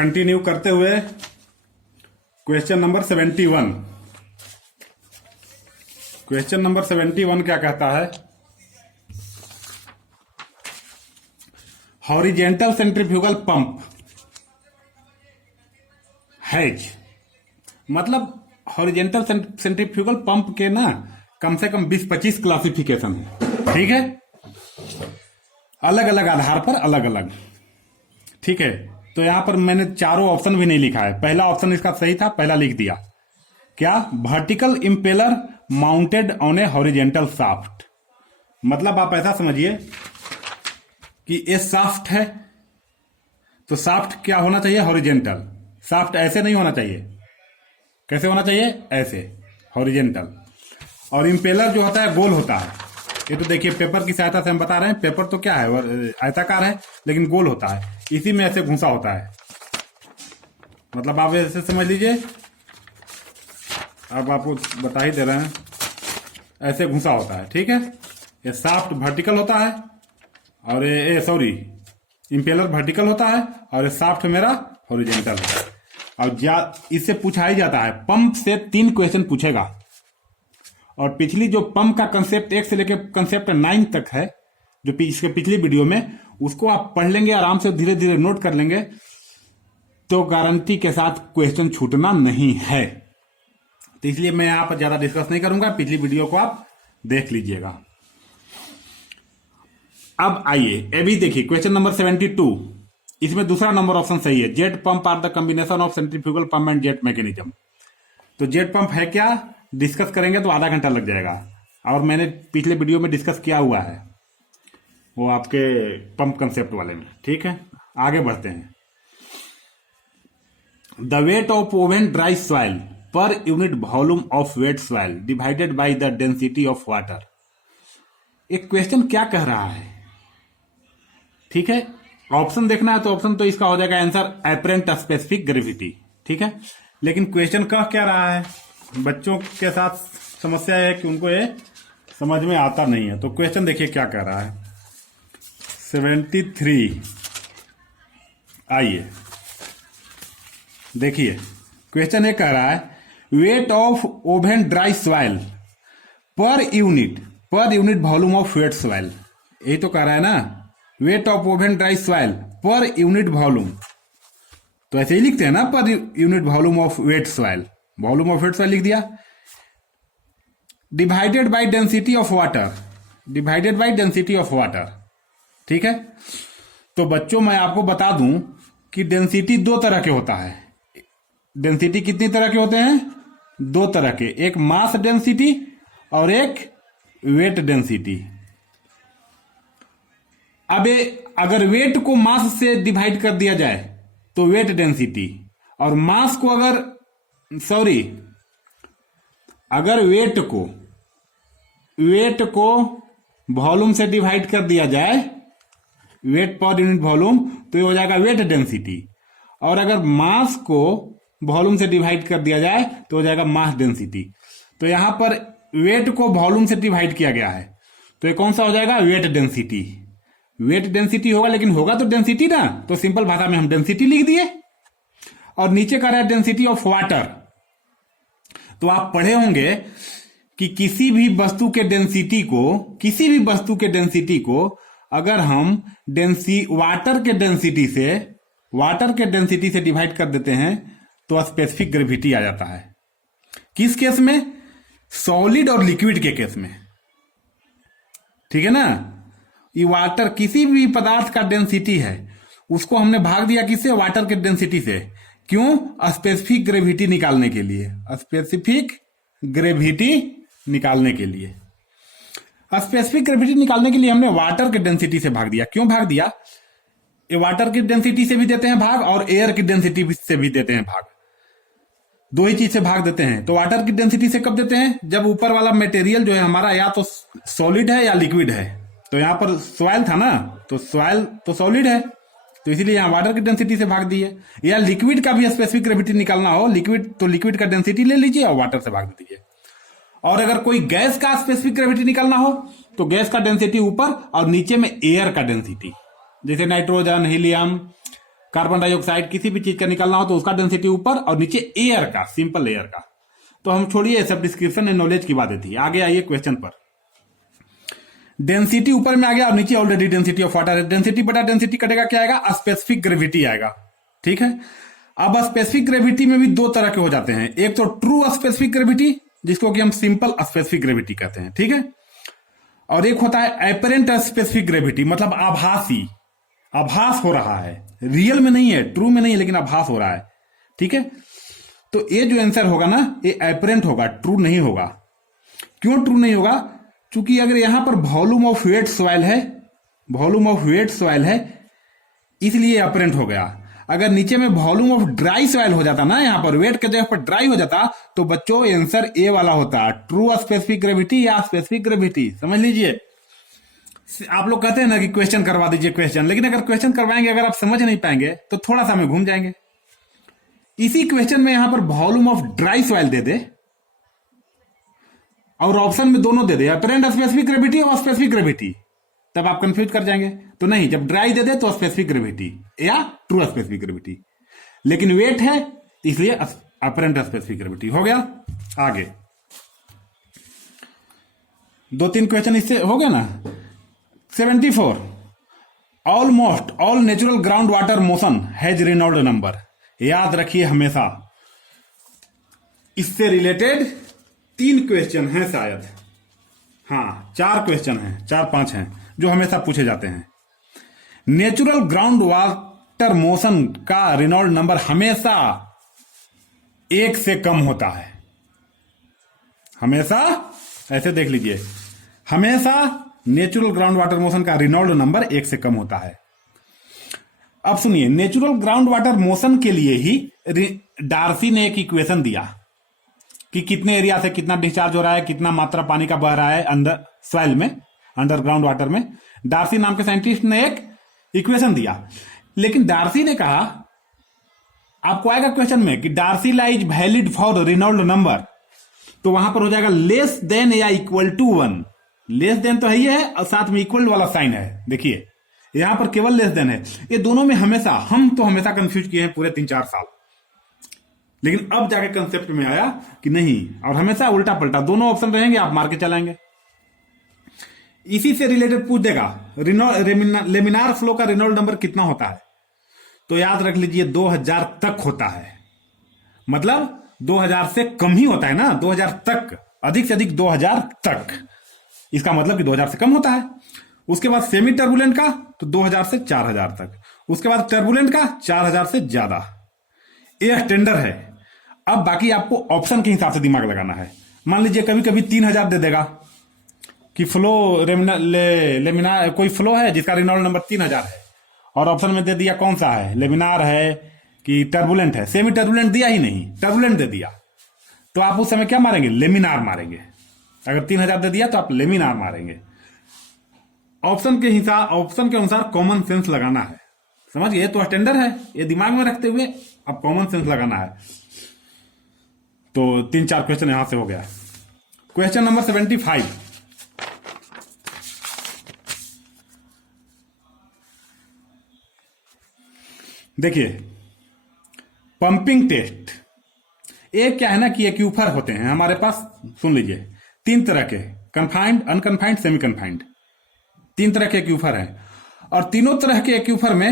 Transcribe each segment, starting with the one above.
Continue करते हुए question number 71। Question number 71 क्या कहता है? हॉरिजेंटल सेंट्रीफ्यूगल पंप हैज, मतलब हॉरिजेंटल सेंट्रीफ्यूगल पंप के ना कम से कम 20-25 क्लासिफिकेशन है। ठीक है, अलग अलग आधार पर अलग अलग। ठीक है, तो यहां पर मैंने चारों ऑप्शन भी नहीं लिखा है। पहला ऑप्शन इसका सही था, पहला लिख दिया। क्या? Vertical impeller mounted on A horizontal shaft. मतलब आप ऐसा समझिए कि ये शाफ्ट है, तो शाफ्ट क्या होना चाहिए? हॉरिजेंटल। शाफ्ट ऐसे नहीं होना चाहिए। कैसे होना चाहिए? ऐसे, हॉरिजेंटल। और इंपेलर जो होता है गोल होता है। ये तो देखिए पेपर की सहायता से हम बता रहे हैं। पेपर तो क्या है, आयताकार है लेकिन गोल होता है, इसी में ऐसे घुसा होता है। मतलब आप ऐसे समझ लीजिए, अब आपको बता ही दे रहे हैं, ऐसे घुसा होता है। ठीक है, ये शाफ्ट वर्टिकल होता है और ये सॉरी इंपेलर वर्टिकल होता है और ये शाफ्ट मेरा हॉरिजेंटल है। और इससे पूछा ही जाता है, पंप से 3 क्वेश्चन पूछेगा। और पिछली जो पंप का कंसेप्ट 1 से लेकर कंसेप्ट 9 तक है, जो इसके पिछली वीडियो में, उसको आप पढ़ लेंगे आराम से, धीरे धीरे नोट कर लेंगे, तो गारंटी के साथ क्वेश्चन छूटना नहीं है। तो इसलिए मैं यहां पर ज्यादा डिस्कस नहीं करूंगा, पिछली वीडियो को आप देख लीजिएगा। अब आइए अभी देखिए क्वेश्चन नंबर 72। इसमें दूसरा नंबर ऑप्शन सही है। Jet pump are the combination of centrifugal pump and jet mechanism. तो जेट पंप है क्या, डिस्कस करेंगे तो आधा घंटा लग जाएगा, और मैंने पिछले वीडियो में डिस्कस किया हुआ है वो आपके पंप कंसेप्ट वाले में। ठीक है, आगे बढ़ते हैं। The weight of oven dry soil per unit volume of weight soil divided by the density of water. एक क्वेश्चन क्या कह रहा है? ठीक है, ऑप्शन देखना है तो ऑप्शन तो इसका हो जाएगा आंसर एपरेंट स्पेसिफिक ग्रेविटी। ठीक है, लेकिन क्वेश्चन कह क्या रहा है? बच्चों के साथ समस्या है कि उनको ये समझ में आता नहीं है। तो क्वेश्चन देखिए क्या कह रहा है। 73, आइए देखिए क्वेश्चन ये कह रहा है, weight of oven dry soil per unit volume of weight soil. यही तो कह रहा है ना, weight of oven dry soil per unit volume. तो ऐसे ही लिखते हैं ना, per unit volume of weight soil, volume of weight soil लिख दिया, divided by density of water, divided by density of water. ठीक है, तो बच्चों मैं आपको बता दूं कि डेंसिटी 2 तरह के होता है। डेंसिटी कितनी तरह के होते हैं? 2 तरह के, एक मास डेंसिटी और एक वेट डेंसिटी। अब अगर वेट को मास से डिवाइड कर दिया जाए तो वेट डेंसिटी, और मास को अगर वेट को वॉल्यूम से डिवाइड कर दिया जाए, वेट पर यूनिट वॉल्यूम, तो ये हो जाएगा वेट डेंसिटी। और अगर मास को वॉल्यूम से डिवाइड कर दिया जाए तो हो जाएगा मास डेंसिटी। तो यहां पर वेट को वॉल्यूम से डिवाइड किया गया है, तो ये कौन सा हो जाएगा? Weight density. वेट डेंसिटी होगा, लेकिन होगा तो डेंसिटी ना, तो सिंपल भाषा में हम डेंसिटी लिख दिए। और नीचे का रहा है डेंसिटी ऑफ वाटर। तो आप पढ़े होंगे कि किसी भी वस्तु के डेंसिटी को अगर हम वाटर के डेंसिटी से डिवाइड कर देते हैं तो स्पेसिफिक ग्रेविटी आ जाता है। किस केस में? सॉलिड और लिक्विड के केस में। ठीक है ना, ये वाटर किसी भी पदार्थ का डेंसिटी है, उसको हमने भाग दिया किससे? वाटर के डेंसिटी से। क्यों? स्पेसिफिक ग्रेविटी निकालने के लिए। स्पेसिफिक ग्रेविटी निकालने के लिए हमने वाटर के डेंसिटी से भाग दिया। क्यों भाग दिया? ये वाटर की डेंसिटी से भी देते हैं भाग और एयर की डेंसिटी से भी देते हैं भाग, 2 ही चीज से भाग देते हैं। तो वाटर की डेंसिटी से कब देते हैं? जब ऊपर वाला मटेरियल जो है हमारा या तो सॉलिड है या लिक्विड है। तो यहां पर सॉइल था ना, तो सॉइल तो सॉलिड है, तो इसीलिए यहां वाटर की डेंसिटी से भाग दिए। या लिक्विड का भी स्पेसिफिक ग्रेविटी निकालना हो, लिक्विड का डेंसिटी ले लीजिए और वाटर से भाग दीजिए। और अगर कोई गैस का स्पेसिफिक ग्रेविटी निकालना हो तो गैस का डेंसिटी ऊपर और नीचे में एयर का डेंसिटी, जैसे नाइट्रोजन, हीलियम, कार्बन डाइऑक्साइड किसी भी चीज का निकालना हो तो उसका डेंसिटी ऊपर और नीचे एयर का, सिंपल एयर का। तो हम छोड़िए सब डिस्क्रिप्शन एंड नॉलेज की बातें थी, आगे आइए क्वेश्चन पर। डेंसिटी ऊपर में आ गया और नीचे ऑलरेडी डेंसिटी ऑफ वाटर है। डेंसिटी बटा डेंसिटी कटेगा, क्या आएगा? स्पेसिफिक ग्रेविटी आएगा। ठीक है, अब स्पेसिफिक ग्रेविटी में भी दो तरह के हो जाते हैं, एक तो ट्रू स्पेसिफिक ग्रेविटी जिसको कि हम सिंपल स्पेसिफिक ग्रेविटी कहते हैं, ठीक है, और एक होता है एपरेंट स्पेसिफिक ग्रेविटी, मतलब आभासी, आभास हो रहा है, रियल में नहीं है, ट्रू में नहीं है, लेकिन आभास हो रहा है। ठीक है, तो ये जो आंसर होगा ना, ये एपरेंट होगा, ट्रू नहीं होगा। क्यों ट्रू नहीं होगा? क्योंकि अगर यहां पर वॉल्यूम ऑफ वेट सॉइल है, वॉल्यूम ऑफ वेट सॉइल है, इसलिए एपरेंट हो गया। अगर नीचे में वॉल्यूम ऑफ ड्राई सॉइल हो जाता ना, यहां पर वेट के जगह पर ड्राई हो जाता, तो बच्चों आंसर ए वाला होता, ट्रू स्पेसिफिक ग्रेविटी या स्पेसिफिक ग्रेविटी। समझ लीजिए, आप लोग कहते हैं ना कि क्वेश्चन करवा दीजिए क्वेश्चन, लेकिन अगर क्वेश्चन करवाएंगे अगर आप समझ नहीं पाएंगे तो थोड़ा सा में घूम जाएंगे। इसी क्वेश्चन में यहां पर वॉल्यूम ऑफ ड्राई सॉइल दे दे और ऑप्शन में दोनों दे दे, अपरेंट स्पेसिफिक ग्रेविटी और स्पेसिफिक ग्रेविटी, तब आप कंफ्यूज कर जाएंगे। तो नहीं, जब ड्राई दे दे तो स्पेसिफिक ग्रेविटी या ट्रू स्पेसिफिक ग्रेविटी, लेकिन वेट है इसलिए अपरेंट स्पेसिफिक ग्रेविटी हो गया। आगे 2-3 क्वेश्चन इससे हो गया ना। 74, almost all natural ground water motion has Reynold number. याद रखिए हमेशा, इससे रिलेटेड 3 क्वेश्चन हैं शायद, हाँ 4 क्वेश्चन हैं, 4-5 हैं जो हमेशा पूछे जाते हैं। नेचुरल ग्राउंड वाटर मोशन का रेनॉल्ड नंबर हमेशा 1 से कम होता है, हमेशा, ऐसे देख लीजिए, हमेशा नेचुरल ग्राउंड वाटर मोशन का रेनॉल्ड नंबर 1 से कम होता है। अब सुनिए, नेचुरल ग्राउंड वाटर मोशन के लिए ही डार्सी ने एक इक्वेशन दिया कि कितने एरिया से कितना डिस्चार्ज हो रहा है, कितना मात्रा पानी का बह रहा है अंदर सॉइल में, अंडरग्राउंड वाटर में। डार्सी नाम के साइंटिस्ट ने एक इक्वेशन दिया, लेकिन डार्सी ने कहा, आपको आएगा क्वेश्चन में कि Darcy law is valid for Reynold number, तो वहां पर हो जाएगा लेस देन या इक्वल टू 1। लेस देन तो है ही है और साथ में इक्वल वाला साइन है, देखिए यहां पर केवल लेस देन है। ये दोनों में हमेशा, हम तो हमेशा कंफ्यूज किए हैं पूरे 3-4 साल, लेकिन अब जाके कंसेप्ट में आया कि नहीं, और हमेशा उल्टा पलटा दोनों ऑप्शन रहेंगे, आप मार के चलाएंगे। इसी से रिलेटेड पूछ देगा लेमिनार फ्लो का रेनॉल्ड नंबर कितना होता है, तो याद रख लीजिए 2000 तक होता है, मतलब 2000 से कम ही होता है ना, 2000 तक, अधिक से अधिक 2000 तक, इसका मतलब कि 2000 से कम होता है। उसके बाद सेमी टर्बुलेंट का तो 2000 से 4000 तक, उसके बाद टर्बुलेंट का 4000 से ज्यादा। ये स्टैंडर्ड है। अब बाकी आपको ऑप्शन के हिसाब से दिमाग लगाना है। मान लीजिए कभी कभी 3000 दे देगा कि फ्लो लेमिनार, कोई फ्लो है जिसका रेनॉल्ड नंबर 3000 है, और ऑप्शन में दे दिया कौन सा है, लेमिनार है कि टर्बुलेंट है। सेमी टर्बुलेंट दिया ही नहीं, टर्बुलेंट दे दिया, तो आप उस समय क्या मारेंगे? लेमिनार मारेंगे। अगर 3000 दे दिया तो आप लेमिनार मारेंगे। ऑप्शन के हिसाब, ऑप्शन के अनुसार कॉमन सेंस लगाना है, समझ गए? तो स्टैंडर्ड है, ये दिमाग में रखते हुए अब कॉमन सेंस लगाना है। तो 3-4 क्वेश्चन यहां से हो गया। क्वेश्चन नंबर 75, देखिए पंपिंग टेस्ट। एक क्या है ना कि एक्यूफर होते हैं हमारे पास, सुन लीजिए, 3 तरह के, कन्फाइंड, अनकन्फाइंड, सेमी कन्फाइंड, 3 तरह के एक्यूफर हैं। और तीनों तरह के एक्यूफर में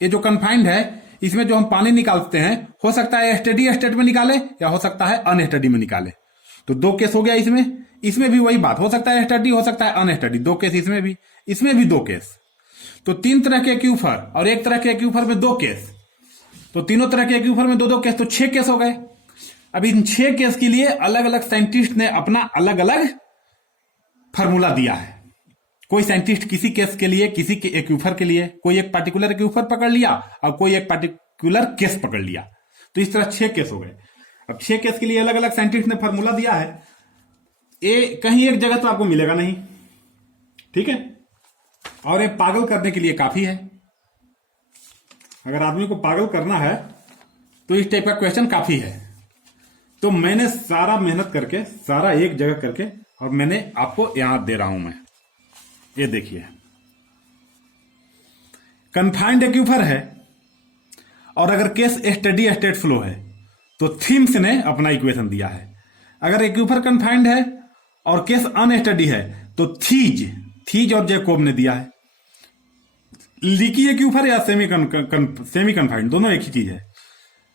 ये जो कन्फाइंड है, इसमें जो हम पानी निकालते हैं, हो सकता है स्टेडी स्टेट में निकाले या हो सकता है अनस्टेडी में निकाले। तो 2 केस हो गया इसमें। इसमें भी वही बात, हो सकता है स्टडी, हो सकता है अनस्टडी, 2 केस इसमें भी 2 केस। तो 3 तरह के एक्यूफर और 1 तरह के एक्यूफर में 2 केस, तो तीनों तरह के एक्यूफर में 2-2 केस, तो 6 केस हो गए। अब इन 6 केस के लिए अलग अलग साइंटिस्ट ने अपना अलग अलग फार्मूला दिया है। कोई साइंटिस्ट किसी केस के लिए, किसी के एक्यूफर के लिए कोई एक पार्टिकुलर एक्यूफर पकड़ लिया और कोई एक पार्टिकुलर केस पकड़ लिया, तो इस तरह 6 केस हो गए। अब 6 केस के लिए अलग अलग साइंटिस्ट ने फार्मूला दिया है। ये कहीं एक जगह तो आपको मिलेगा नहीं, ठीक है, और ये पागल करने के लिए काफी है। अगर आदमी को पागल करना है तो इस टाइप का क्वेश्चन काफी है। तो मैंने सारा मेहनत करके, सारा एक जगह करके, और मैंने आपको यहां दे रहा हूं मैं, ये देखिए। कन्फाइंड एक्यूफर है और अगर केस स्टडी स्टेट फ्लो है तो थीम्स ने अपना इक्वेशन दिया है। अगर एक्यूफर कन्फाइंड है और केस अनस्टडी है तो थीज और जैकोब ने दिया है। लीकी एक्यूफर या सेमी कन्फाइंड दोनों एक ही चीज है।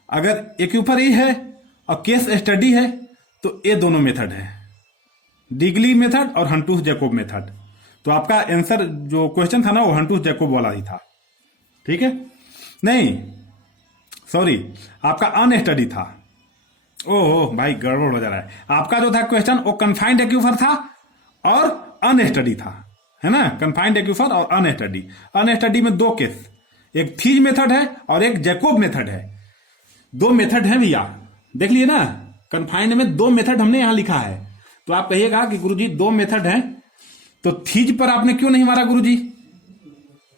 अगर एक्यूफर ई है और केस स्टडी है तो ये दोनों मेथड है, डिगली मेथड और हंटूस जैकोब मेथड। तो आपका आंसर जो क्वेश्चन था ना वो हंटूस जैकोब वाला ही था, ठीक है? नहीं सॉरी, आपका अनस्टडी था। ओहो भाई गड़बड़ हो जा रहा है। आपका जो था क्वेश्चन वो कन्फाइंड एक्यूफर था और अनस्टडी था, है ना? कन्फाइंड एक्यूफर और अनस्टडी। अनस्टडी में दो केस, एक थीज मेथड है और एक जैकोब मेथड है। दो मेथड है भैया, देख लिए ना? कन्फाइंड में दो मेथड हमने यहां लिखा है। तो आप कहिएगा कि गुरुजी दो मेथड हैं तो थीज पर आपने क्यों नहीं मारा गुरुजी,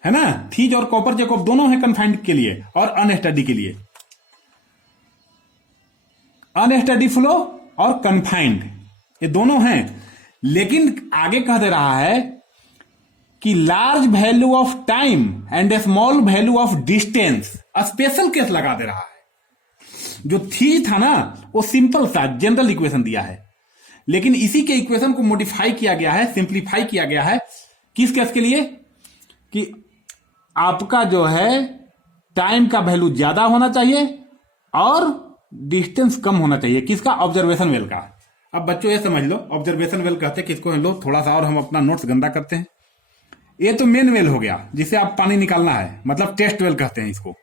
है ना? थीज और कॉपर जैकोब दोनों है कन्फाइंड के लिए और अनस्टडी के लिए। अनस्टडी फ्लो और कन्फाइंड ये दोनों हैं, लेकिन आगे कह दे रहा है कि large value of time and small value of distance, special case लगा दे रहा है। जो थीज था ना वो सिंपल सा जनरल इक्वेशन दिया है, लेकिन इसी के इक्वेशन को मॉडिफाई किया गया है, सिंप्लीफाई किया गया है। किस केस के लिए? कि आपका जो है टाइम का वैल्यू ज्यादा होना चाहिए और डिस्टेंस कम होना चाहिए। किसका? ऑब्जर्वेशन वेल का। अब बच्चों ये समझ लो, ऑब्जर्वेशन वेल कहते हैं किसको? हम लोग थोड़ा सा और हम अपना नोट्स गंदा करते हैं। ये तो मेन वेल हो गया जिसे आप पानी निकालना है, मतलब टेस्ट वेल कहते हैं इसको।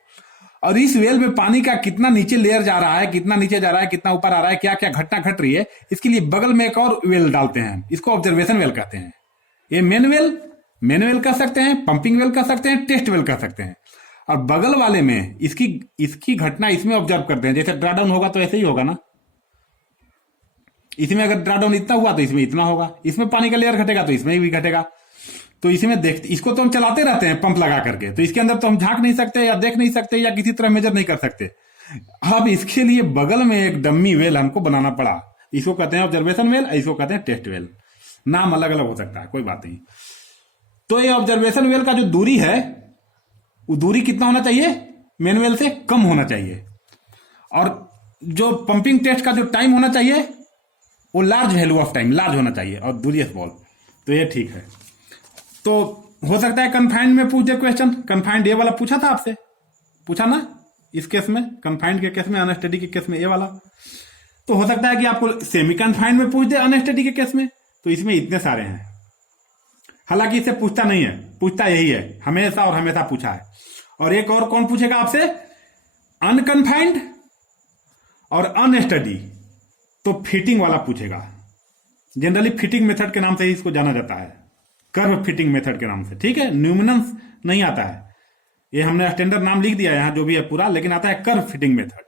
और इस वेल में पानी का कितना नीचे लेयर जा रहा है, कितना नीचे जा रहा है, कितना ऊपर आ रहा है, क्या क्या घटना घट रही है, इसके लिए बगल में एक और वेल डालते हैं, इसको ऑब्जर्वेशन वेल कहते हैं। ये मेन वेल कह सकते हैं, पंपिंग वेल कह सकते हैं, टेस्ट वेल कह सकते हैं। और बगल वाले में इसकी घटना इसमें ऑब्जर्व करते हैं। जैसे ड्राडाउन होगा तो ऐसे ही होगा ना, इसमें अगर ड्राडाउन इतना हुआ तो इसमें इतना होगा, इसमें पानी का लेयर घटेगा तो इसमें भी घटेगा। तो इसमें देखते, इसको तो हम चलाते रहते हैं पंप लगा करके, तो इसके अंदर तो हम झांक नहीं सकते या देख नहीं सकते या किसी तरह मेजर नहीं कर सकते। अब इसके लिए बगल में एक डम्मी वेल हमको बनाना पड़ा। इसको कहते हैं ऑब्जर्वेशन वेल, इसको कहते हैं टेस्ट वेल। नाम अलग अलग हो सकता है, कोई बात नहीं। तो ये ऑब्जर्वेशन वेल का जो दूरी है वो दूरी कितना होना चाहिए? मेन वेल से कम होना चाहिए। और जो पंपिंग टेस्ट का जो टाइम होना चाहिए वो large value of time, large होना चाहिए, और दूरी स्मॉल। तो ये ठीक है। तो हो सकता है कन्फाइंड में पूछ दे क्वेश्चन। कन्फाइंड ये वाला पूछा था आपसे, पूछा ना इस केस में, कन्फाइंड के केस में, अनस्टडी के केस में ये वाला। तो हो सकता है कि आपको सेमी कन्फाइंड में पूछ दे अनस्टडी के केस में। तो इसमें इतने सारे हैं, हालांकि इससे पूछता नहीं है, पूछता यही है, हमेशा और हमेशा पूछा है। और एक और कौन पूछेगा आपसे? अनकन्फाइंड और अनस्टडी। तो फिटिंग वाला पूछेगा। जनरली फिटिंग मेथड के नाम से ही इसको जाना जाता है, कर्व फिटिंग मेथड के नाम से, ठीक है? न्यूमिनेंस नहीं आता है, ये हमने स्टैंडर्ड नाम लिख दिया यहां जो भी है पूरा, लेकिन आता है कर्व फिटिंग मेथड।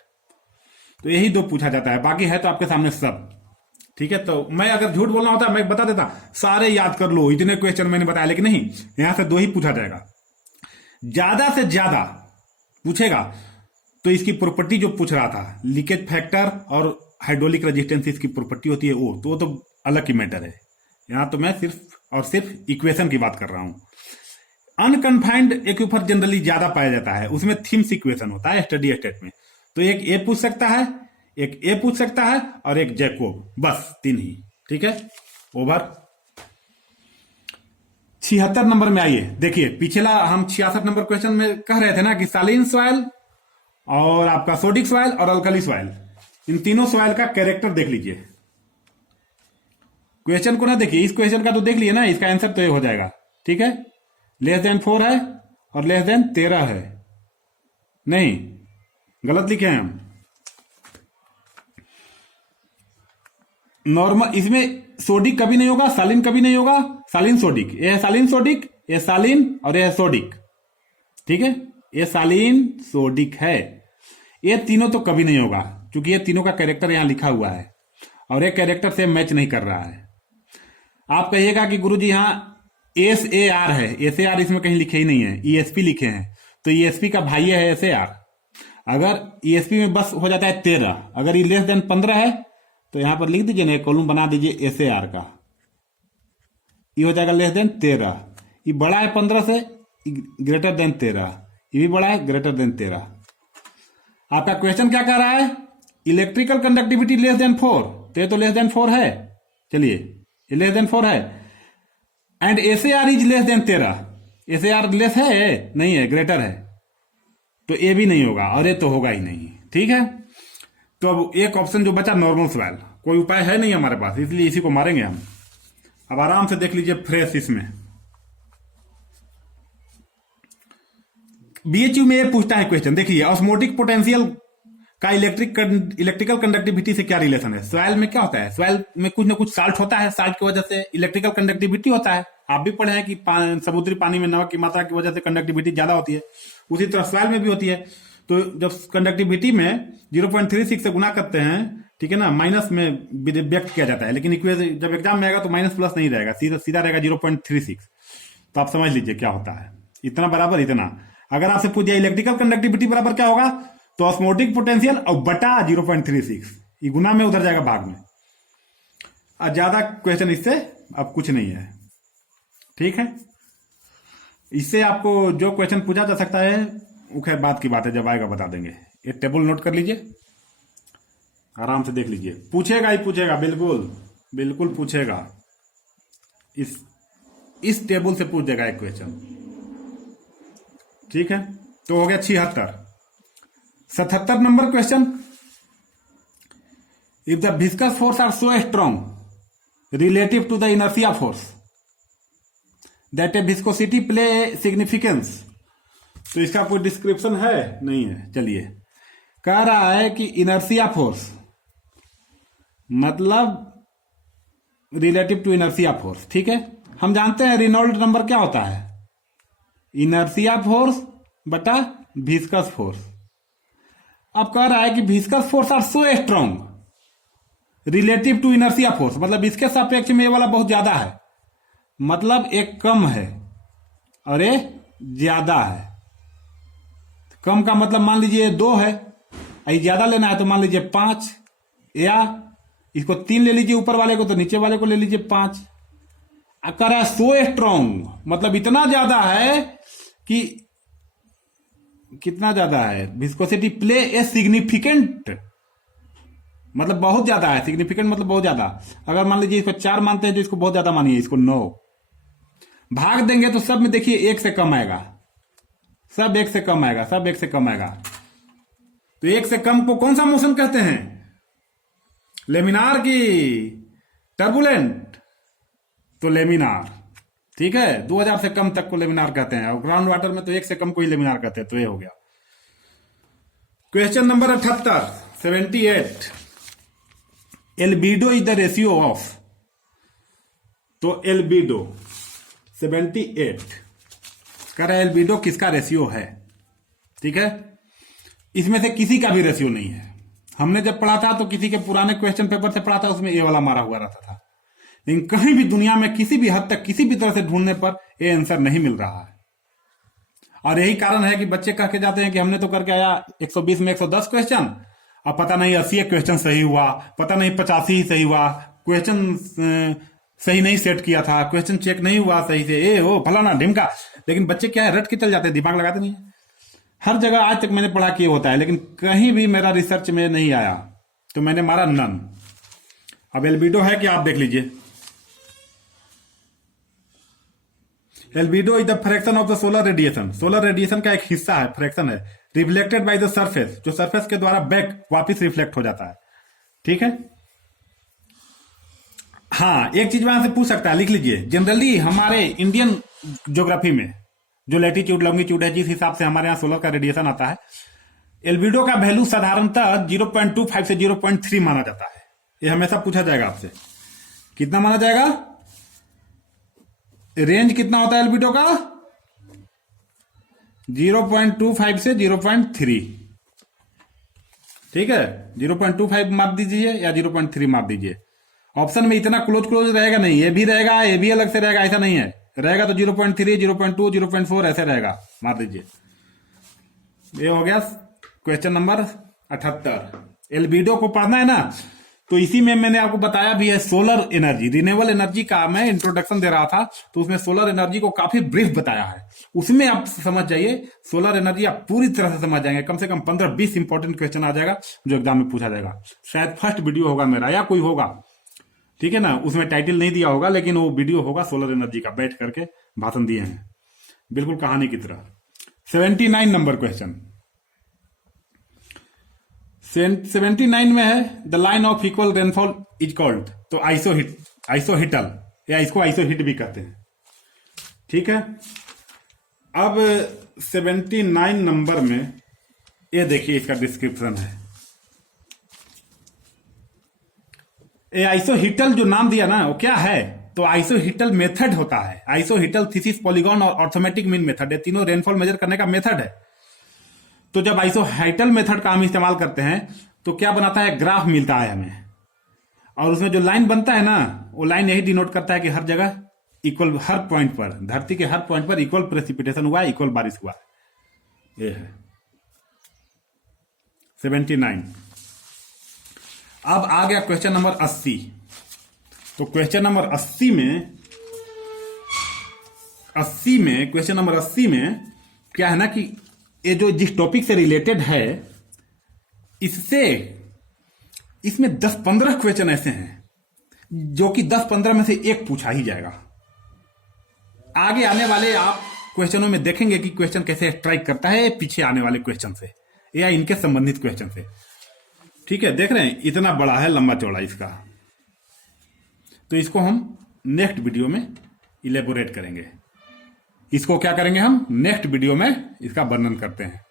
तो यही दो पूछा जाता है, बाकी है तो आपके सामने सब, ठीक है? तो मैं अगर झूठ बोलना होता मैं बता देता सारे याद कर लो, इतने क्वेश्चन मैंने बताया, लेकिन नहीं, यहां से दो ही पूछा जाएगा। ज्यादा से ज्यादा पूछेगा तो इसकी प्रॉपर्टी जो पूछ रहा था, लीकेज फैक्टर और हाइड्रोलिक रेजिस्टेंस इसकी प्रॉपर्टी होती है, वो तो अलग की मैटर है। यहां तो मैं सिर्फ और सिर्फ इक्वेशन की बात कर रहा हूं। अनकन्फाइंड एक्यूफर जनरली ज्यादा पाया जाता है, उसमें थीम्स इक्वेशन होता है स्टडी स्टेट में। तो एक ए पूछ सकता है, एक ए पूछ सकता है और एक जैकोब, बस तीन ही, ठीक है? ओवर। 76 नंबर में आइए, देखिए पिछला हम 66 नंबर क्वेश्चन में कह रहे थे ना कि सालिन सॉइल और आपका सोडिक सॉइल और अल्कली सॉइल, इन तीनों सॉइल का कैरेक्टर देख लीजिए। क्वेश्चन को ना देखिए, इस क्वेश्चन का तो देख लिए ना, इसका आंसर तो ये हो जाएगा, ठीक है? लेस देन 4 है और लेस देन 13 है, नहीं गलत लिखे हैं हम। नॉर्मल इसमें सोडिक कभी नहीं होगा, सालिन कभी नहीं होगा, सालिन सोडिक, ये है सालिन सोडिक, ये सालिन और ये है सोडिक, ठीक है? ये सालिन सोडिक है, ये तीनों तो कभी नहीं होगा क्योंकि ये तीनों का कैरेक्टर यहां लिखा हुआ है और एक कैरेक्टर से मैच नहीं कर रहा है। आप कहिएगा कि गुरुजी यहां SAR है, SAR इसमें कहीं लिखे ही नहीं है, ESP लिखे हैं, तो ESP का भाई है SAR। अगर ESP में बस हो जाता है 13, अगर ये लेस देन 15 है तो यहां पर लिख दीजिए ना, एक कॉलम बना दीजिए SAR का, ये हो जाएगा लेस देन 13। ये बड़ा है 15 से, ग्रेटर देन 13, ये भी बड़ा है, ग्रेटर देन 13। आपका क्वेश्चन क्या कह रहा है? इलेक्ट्रिकल कंडक्टिविटी लेस देन 4, तो ये तो लेस देन 4 है, चलिए ये लेस देन 4 है। And SAR is less than 13, SAR less है नहीं है, ग्रेटर है, तो ए भी नहीं होगा और ये तो होगा ही नहीं। ठीक है, तो अब एक ऑप्शन जो बचा नॉर्मल स्वेल, कोई उपाय है नहीं हमारे पास, इसलिए इसी को मारेंगे हम। अब आराम से देख लीजिए फ्रेश इसमें। बीएचयू में ये पूछता है क्वेश्चन, देखिए ऑस्मोटिक पोटेंशियल का इलेक्ट्रिकल कंडक्टिविटी से क्या रिलेशन है? सॉइल में क्या होता है? सॉइल में कुछ ना कुछ साल्ट होता है, साल्ट की वजह से इलेक्ट्रिकल कंडक्टिविटी होता है। आप भी पढ़े हैं कि समुद्री पानी में नमक की मात्रा की वजह से कंडक्टिविटी ज्यादा होती है, उसी तरह सॉइल में भी होती है। तो जब कंडक्टिविटी में 0.36 से गुना करते हैं, ठीक है ना, माइनस में व्यक्त किया जाता है, लेकिन इक्वेशन जब एग्जाम में आएगा तो माइनस प्लस नहीं रहेगा, सीधा सीधा रहेगा 0.36। तो आप समझ लीजिए क्या होता है, इतना बराबर इतना। अगर आपसे पूछ दिया इलेक्ट्रिकल कंडक्टिविटी बराबर क्या होगा, तो ऑस्मोटिक पोटेंशियल और बटा 0.36, ये गुना में उधर जाएगा भाग में। और ज्यादा क्वेश्चन इससे अब कुछ नहीं है। ठीक है, इससे आपको जो क्वेश्चन पूछा जा सकता है वो खैर बात की बात है, जब आएगा बता देंगे। ये टेबल नोट कर लीजिए, आराम से देख लीजिए, पूछेगा ही पूछेगा, बिल्कुल बिल्कुल पूछेगा। इस टेबल से पूछ देगा एक क्वेश्चन। ठीक है, तो हो गया 76। 77 number question, if the viscous force are so strong relative to the inertia force that a viscosity play significance. तो इसका कोई डिस्क्रिप्शन है नहीं है, चलिए। कह रहा है कि इनर्शिया फोर्स मतलब रिलेटिव टू इनर्शिया फोर्स, ठीक है। हम जानते हैं रेनॉल्ड नंबर क्या होता है, इनर्शिया फोर्स बटा विस्कस फोर्स। अब कह रहा है कि viscous force are so strong relative to inertia force, मतलब इसके सापेक्ष में ये वाला बहुत ज्यादा है, मतलब एक कम है और ये ज्यादा है। कम का मतलब मान लीजिए 2 है, ज्यादा लेना है तो मान लीजिए 5, या इसको 3 ले लीजिए ऊपर वाले को, तो नीचे वाले को ले लीजिए 5। कह रहा है सो स्ट्रॉन्ग, मतलब इतना ज्यादा है कि कितना ज्यादा है, विस्कोसिटी प्ले ए सिग्निफिकेंट, मतलब बहुत ज्यादा है, सिग्निफिकेंट मतलब बहुत ज्यादा। अगर मान लीजिए इसको 4 मानते हैं तो इसको बहुत ज्यादा मानिए, इसको 9 भाग देंगे तो सब में देखिए 1 से कम आएगा, सब 1 से कम आएगा, सब 1 से कम आएगा। तो 1 से कम को कौन सा मोशन कहते हैं, लेमिनार की टर्बुलेंट, तो लेमिनार। ठीक है, 2000 से कम तक को लेमिनार कहते हैं, और ग्राउंड वाटर में तो 1 से कम को ही लेमिनार कहते हैं। तो ये हो गया question number 78, 78। Albedo is the ratio of, तो एल्बिडो 78 कह रहा है एल्बिडो किसका रेशियो है। ठीक है, इसमें से किसी का भी रेशियो नहीं है। हमने जब पढ़ा था तो किसी के पुराने क्वेश्चन पेपर से पढ़ा था, उसमें ए वाला मारा हुआ रहता था, लेकिन कहीं भी दुनिया में किसी भी हद तक किसी भी तरह से ढूंढने पर ये आंसर नहीं मिल रहा है। और यही कारण है कि बच्चे कह के जाते हैं कि हमने तो करके आया 120 में 110 क्वेश्चन, अब पता नहीं 80 क्वेश्चन सही हुआ, पता नहीं 85 ही सही हुआ, क्वेश्चन सही नहीं सेट किया था, क्वेश्चन चेक नहीं हुआ सही से, ए हो फलाना ढिमका। लेकिन बच्चे क्या है, रट के चल जाते हैं, दिमाग लगाते नहीं है। हर जगह आज तक मैंने पढ़ा कि होता है, लेकिन कहीं भी मेरा रिसर्च में नहीं आया, तो मैंने मारा नन। अब एल्बिडो है कि आप देख लीजिए, albedo is the fraction of the solar radiation, solar radiation का एक हिस्सा है, फ्रैक्शन है, रिफ्लेक्टेड बाय द सरफेस, जो सरफेस के द्वारा बैक वापिस रिफ्लेक्ट हो जाता है। ठीक है, हाँ एक चीज वहां से पूछ सकता है, लिख लीजिए। जनरली हमारे इंडियन ज्योग्राफी में जो लैटिट्यूड लॉन्गिट्यूड है, जिस हिसाब से हमारे यहाँ सोलर का रेडिएशन आता है, एल्बिडो का वैल्यू साधारणतः 0.25 से 0.3 माना जाता है। ये हमेशा पूछा जाएगा आपसे, कितना माना जाएगा, रेंज कितना होता है एल्बिडो का, 0.25 से 0.3। ठीक है, 0.25 माप दीजिए या 0.3 माप दीजिए। ऑप्शन में इतना क्लोज रहेगा नहीं, ये भी रहेगा, ये भी अलग से रहेगा, ऐसा नहीं है, रहेगा तो 0.3, 0.2, 0.4 ऐसे रहेगा, मार दीजिए। ये हो गया क्वेश्चन नंबर 78। एल्बिडो को पढ़ना है ना, तो इसी में मैंने आपको बताया भी है सोलर एनर्जी, रिन्यूएबल एनर्जी का मैं इंट्रोडक्शन दे रहा था, तो उसमें सोलर एनर्जी को काफी ब्रीफ बताया है। उसमें आप समझ जाइए, सोलर एनर्जी आप पूरी तरह से समझ जाएंगे। कम से कम 15-20 इंपॉर्टेंट क्वेश्चन आ जाएगा जो एग्जाम में पूछा जाएगा। शायद फर्स्ट वीडियो होगा मेरा या कोई होगा, ठीक है ना, उसमें टाइटल नहीं दिया होगा, लेकिन वो वीडियो होगा सोलर एनर्जी का, बैठ करके भाषण दिए हैं बिल्कुल कहानी की तरह। 79 नंबर क्वेश्चन, 79 में है the line of equal rainfall is called, तो आइसोहिटल या इसको आइसोहिट भी कहते हैं, ठीक है। अब 79 नंबर में ये देखिए इसका डिस्क्रिप्शन है। ये आइसोहिटल जो नाम दिया ना वो क्या है, तो आइसोहिटल मेथड होता है। आइसोहिटल थीसिस, पॉलीगॉन और ऑर्थोमेटिक मीन मेथड, ये तीनों रेनफॉल मेजर करने का मेथड है। तो जब आइसोहाइटल मेथड का हम इस्तेमाल करते हैं तो क्या बनाता है, ग्राफ मिलता है हमें, और उसमें जो लाइन बनता है ना वो लाइन यही डिनोट करता है कि हर जगह इक्वल, हर पॉइंट पर, धरती के हर पॉइंट पर इक्वल प्रेसिपिटेशन हुआ, इक्वल बारिश हुआ। ये है 79। अब आ गया क्वेश्चन नंबर 80। तो क्वेश्चन नंबर 80 में क्वेश्चन नंबर 80 में क्या है ना कि ये जो जिस टॉपिक से रिलेटेड है, इसमें 10-15 क्वेश्चन ऐसे हैं जो कि 10-15 में से एक पूछा ही जाएगा। आगे आने वाले आप क्वेश्चनों में देखेंगे कि क्वेश्चन कैसे स्ट्राइक करता है पीछे आने वाले क्वेश्चन से या इनके संबंधित क्वेश्चन से, ठीक है। देख रहे हैं इतना बड़ा है, लंबा चौड़ा इसका। तो इसको हम नेक्स्ट वीडियो में इलेबोरेट करेंगे। इसको क्या करेंगे, हम नेक्स्ट वीडियो में इसका वर्णन करते हैं।